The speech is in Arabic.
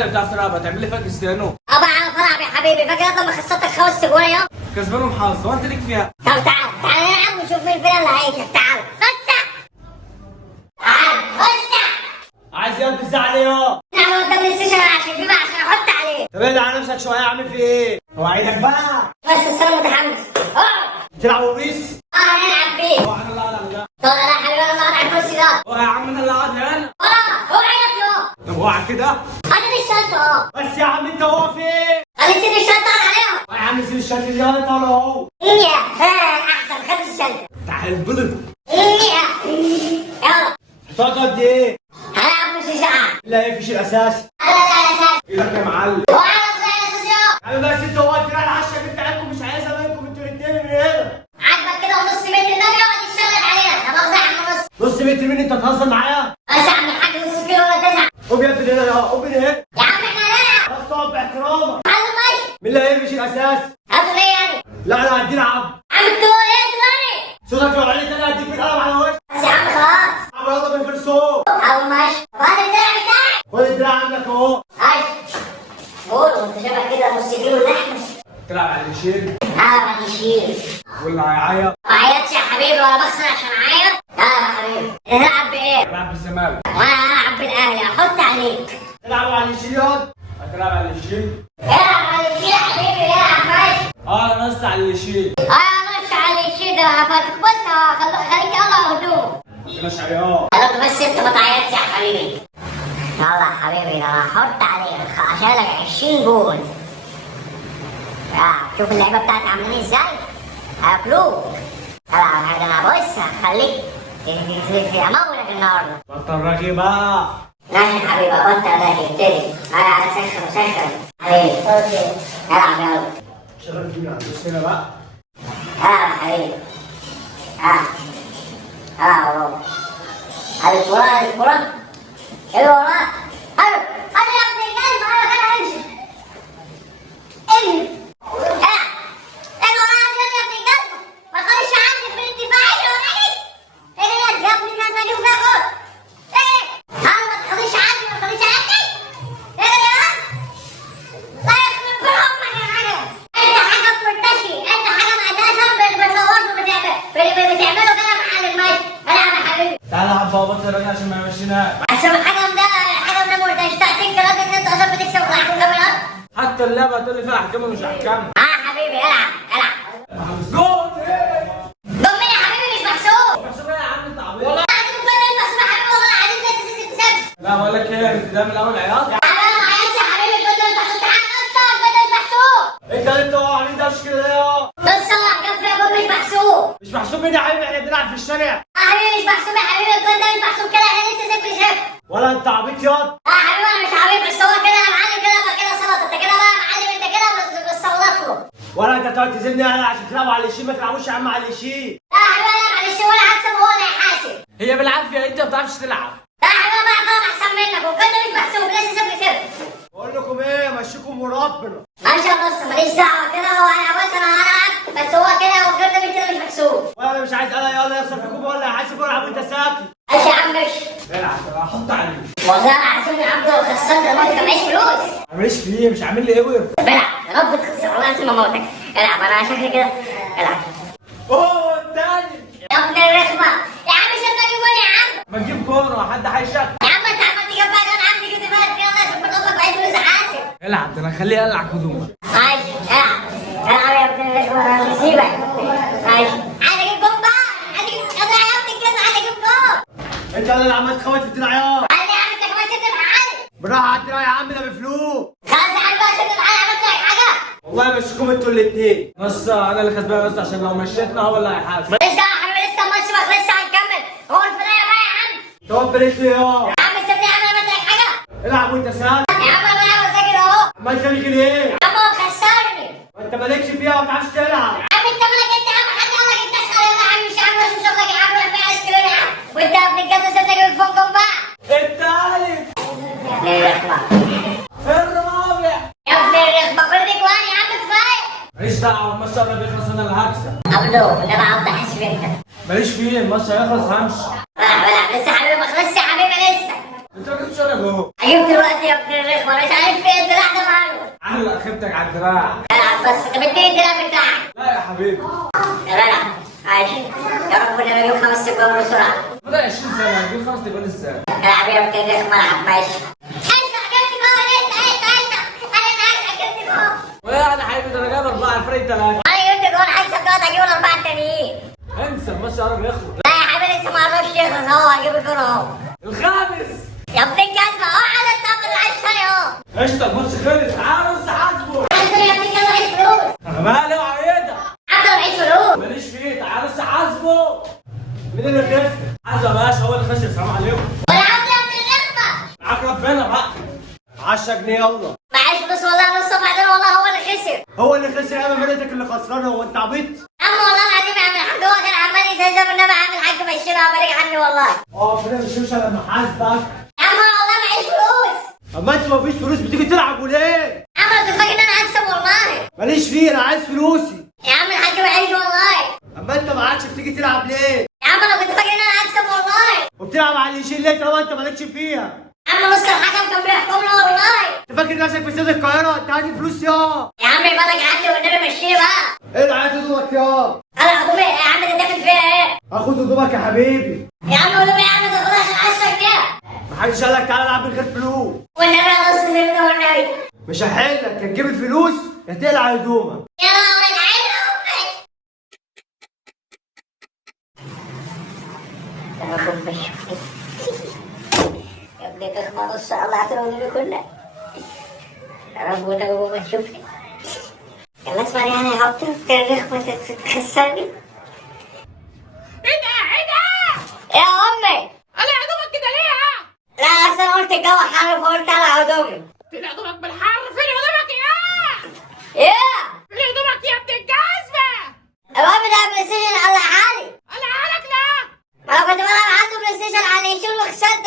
اللي بتعرف تلعب هتعمل لي فيها كريستيانو. ابا اعرف العب يا حبيبي، فاكر لما خسرتك 5 جوان يا كسبانهم حظ وانت ليك فيها. طب تعال نلعب ونشوف مين فينا اللي هيكسب. تعال خش تعال خش. عايز ايه بتزعل ايه؟ تعال قدام السيشن عشان فيما عشان احط عليه. طب ابعد على نفسك شويه، اعمل في ايه؟ هو عايزك بقى بس السنة متحمس. تلعبوا بيس؟ هنلعب بيه. هو انا اللي قاعد على ده. طب لا يا حبيبي انا قاعد على الكرسي ده. هو يا عم انا اللي قاعد هنا. هو عينك يا. طب اوعى كده. هات الشنطة. بس يا عم انت واقف ايه؟ خلي سيب الشنطة عليها. يا عم سيب الشنطه دي انا طالع اهو. احسن خد الشنطة. تعال البلد. يلا. هتقعد قد ايه؟ هلعب نص ساعة. لا يفش الاساس. لا اساس. ايدك يا معلم. هو عارف زي الاساس يا. يا عم بس انت وقت كده العشاء بتاعتكم مش عايزها منكم انتوا الاثنين من هنا. عاجبك كده ونص متر النبي يقعد يشتغل علينا. لا مؤاخذة يا عم نص. نص متر مين انت تهزر معايا؟ بس يا عم الحاج نص كيلو ولا 9. قوم يا ابني هنا يا قوم من هنا. يا عم احنا هنلعب. بس تقعد باحترامك. هاتوا ماشي. مين اللي هيفش الاساس؟ هاتوا ليه يعني؟ لا انا هدي لعب. عم تقول ايه تقولي؟ صوتك لو عليك انا هديك بالقلم على وشك. بس يا عم خلاص. عم رضا من غير صوت. هاتوا ماشي. وهات الدرع بتاعك. خد الدراع عندك اهو. هاي. قول وانت شبه كده نص كيلو لحمة. تلعب على الشيل ما يشيل. واللي هيعيط ما عيطش يا حبيبي ولا بخسر عشان اعيط. لا يا حبيبي. نلعب بايه؟ تلعب بالزمالك. وانا هلعب بالاهلي احط عليك. تلعبوا على الشيل ياض. هتلعب على الشيل. العب على الشيء يا حبيبي العب ماشي. انا نص على الشيل. ماشي على الشيء ده هفاتك بس خليك يلا هدوء. مش عياط. قالك بس انت ما تعيطش يا حبيبي. يلا يا حبيبي ده انا هحط عليك عشانك 20 جول. شوف اللعيبه بتاعتي عاملين ازاي؟ هياكلوك. العب حاجه انا بص هخليك اموتك النهارده. بطل رغي بقى. ماشي يا حبيبي بطل ده ابتدي. انا سخن سخن حبيبي. العب يلا. شغل فينا بص هنا بقى. العب يا حبيبي. العب يا بابا. هذه الكرة هذه الكرة. اللي وراه. هذا يا ابن الكلب انا همشي. اللي وراه يا ابن الكلب. ما تخليش عني في الدفاع ولا ايه؟ ايه يا ابني الناس هجيبوا فيها جول. ايه؟ هذا ما تخليش عني ما تخليش عني. ايه يا لا يخرب بين امك يا حاجة. انت حاجة مرتشي، انت حاجة اساسا بتصوروا بتعملوا كده مع المايك. العب يا حبيبي. تعال العب بقى بطل رغي عشان ما يمشيناش. عشان الحكم ده مرتش تحتك كده ان انت اصلا بتكسب وتحكم كمان. حتى اللعبه هتقول لي فيها احكام ومش احكام. حبيبي العب. جول. ضمني يا حبيبي مش محسوب. محسوب ايه يا عم انت عبيط؟ والله عايزين نقول ايه محسوب يا حبيبي والله عايزين تكسب. لا بقول لك ايه انت ده من الاول عياط. انا ما عيطش يا حبيبي كنت مش محسوب. تعال اصلا كنت مش محسوب. انت اللي انت عاملين دوش كده ليه؟ بص صلاح جاب فيها جول مش محسوب. مش محسوب مين يا حبيبي احنا بنلعب في الشارع. يا حبيبي مش محسوب يا حبيبي الجول ده مش محسوب كده احنا لسه 0-0. ولا انت عبيط ياض. يا حبيبي انا مش عبيط بس هو كده يا معلم كده فكده سلطه. انت كده بقى يا معلم انت كده بتصوت له. ولا انت تقعد تزني انا عشان تلعبوا على الشيل. ما تلعبوش يا عم على الشيل. لا يا حبيبي انا معلش ولا هكسب وهو اللي هيحاسب. هي بالعافيه انت ما بتعرفش تلعب. لا يا حبيبي بقى طبعا احسن منك والجول ده مش محسوب لسه 0-0. بقول لكم ايه مشيكم وربنا. ماشي يا بص ماليش دعوه كده هو انا بص انا هلعب بس هو كده والجول ده كده مش محسوب. ولا انا مش عايز انا يلا يخسر فيكم ولا هحاسب ولا وانت ساكت. ماشي يا عم ماشي. العب هحط عليك. والله العظيم يا عبد خسرت الموت كان معيش فلوس. ماليش فيه مش عامل لي ايه وير. العب يا رب تخسر والله العظيم موتك. العب انا شكلي كده. العب. اوه الثاني. يا ابن الرخمه يا عم سيبنا نجيب جول يا عم. ما تجيب كوره حد هيشك. يا عم انت عمال تجيب بقى انا عندي كده بقى يلا عشان بتقبض بعيد فلوس حاسب. العب ده انا هخليه يقلع هدومك. ماشي العب. العب يا ابن الرخمه انا هسيبك. ماشي. عايز اجيب جول بقى. عايز اجيب انا يا ابني كده عايز اجيب جول. انت اللي عملت خوات في الدراعات. عايز يا عم انت كمان سيبني بحالي. بالراحه على الدراع يا عم ده بفلوس. خلاص يا عم بقى سيبني بحالي عملت لك حاجه. والله مشيكم انتوا الاثنين. بس انا اللي كسبان بس عشان لو مشيتنا هو اللي هيحاسب. لسه يا حبيبي لسه الماتش ما خلصش هنكمل. هو الفريق بقى يا عم. تقعد بريك ليه يا عم سيبني يا عم عملت لك حاجه. العب وانت ساعد. يا عم انا بلعب وذاكر اهو. عمال تعمل كده ايه؟ يا عم هو مخسرني. وانت مالكش فيها وما بتعرفش تلعب. يا عم انت مالك انت يا عم حد قال لك انت اشقر يا عم مش يا عم مش شغلك يا عم ولا في ايس كريم يا عم. وانت يا ابن الجزء سيبني اجيب الفنجان بقى. الثالث. يا ابن الرابع. يا ابن الرخمه كل دي جوان يا عم كفايه. ماليش دعوه الماتش ده بيخلص انا اللي هكسب. عبدو انا عاوز احاسب انت. ماليش فيه الماتش هيخلص همشي. بلعب لسه يا حبيبي ما خلصش يا حبيبي لسه. انت ما جبتش ولا اهو. جبت دلوقتي يا ابن الرخمة مش عارف فين الدراع ده معاك. علق خيبتك على الدراع. بس طب اديني الدراع بتاعك. لا يا حبيبي. يا جدع عادي. يا رب كنا نجيب 5 جوال بسرعة. فاضل 20 سنة هتجيب 5 جوال ازاي؟ العب يا ابن الرخمة العب ماشي. انت جبت جوال انت انا عايز جبت جوال. ويا انا حبيبي ده انا جايب 4 الفريق 3. انا جبت جوال عايز الجوال اجيب الاربعة التانيين. انسى الماتش قرب يخلص. لا يا حبيبي لسه ما عرفش يخلص اهو هجيب الجول اهو. الخامس. يا ابن الجزمة اهو على الطاقة اللي عايز ثانية اهو. قشطة الماتش خلص تعالى بس حاسبه. يا ابن الجزمة عايز فلوس. انا مالي وعيدة. عبد عايز فلوس. ماليش فيه تعالى بس حاسبه. مين اللي خسر؟ حاسب يا باشا هو اللي خسر السلام عليكم. ولا عبد يا ابن الرخمة. معاك ربنا بقى. 10 جنيه يلا. معيش فلوس والله نص بعدين والله هو اللي خسر. هو اللي خسر يا فرقتك اللي خسرانه هو انت عبيط؟ يا عم والله العظيم يا عم الحاج هو كان عمال يزلزل بالنبي عامل الحاج مشينا وبارك عني والله. ربنا ما يشوفش لما حاسبك. يا عم انا والله معيش فلوس. اما انت مفيش فلوس بتيجي تلعب وليه؟ يا عم انا كنت فاكر ان انا هكسب والله. ماليش فيه انا عايز فلوسي. يا عم الحاج معيش والله. اما انت ما عادش بتيجي تلعب ليه؟ يا عم انا كنت فاكر ان انا هكسب والله. وبتلعب على اللي يشيل ليه طالما انت مالكش فيها؟ يا عم نص الحكم كان بيحكم له والله. انت فاكر نفسك في استاد القاهره انت عايز فلوس يا عم بالك عني والنبي مشيه بقى. ايه اللي عايز هدومك يا؟ انا هدومي يا عم ده داخل فيها ايه؟ اخد هدومك يا حبيبي. يا عم هدومي يا عم تاخدها عشان 10 جنيه. محدش قال لك تعالى العب من غير فلوس. والنبي يا نص منه والنبي. مش هحلك يا تجيب الفلوس يا تقلع هدومك. يلا انا تعالى يا ابني تخمر نص الله اعتبرني كله. ربنا هو ما يشوفني. يلا اسمع يعني هحط الرخمة تخسرني. ايه ده؟ يا امي قلع هدومك كده ليه؟ لا اصل انا قلت الجو حر فقلت اقلع هدومي. تقلع هدومك بالحر؟ فين هدومك يا؟ ايه؟ فين هدومك يا ابن الجزمة؟ الواد بتاع بلاي ستيشن قلعها لي. قلعها لك لا؟ ما انا كنت بلعب عنده بلاي ستيشن على يشيل وخسرت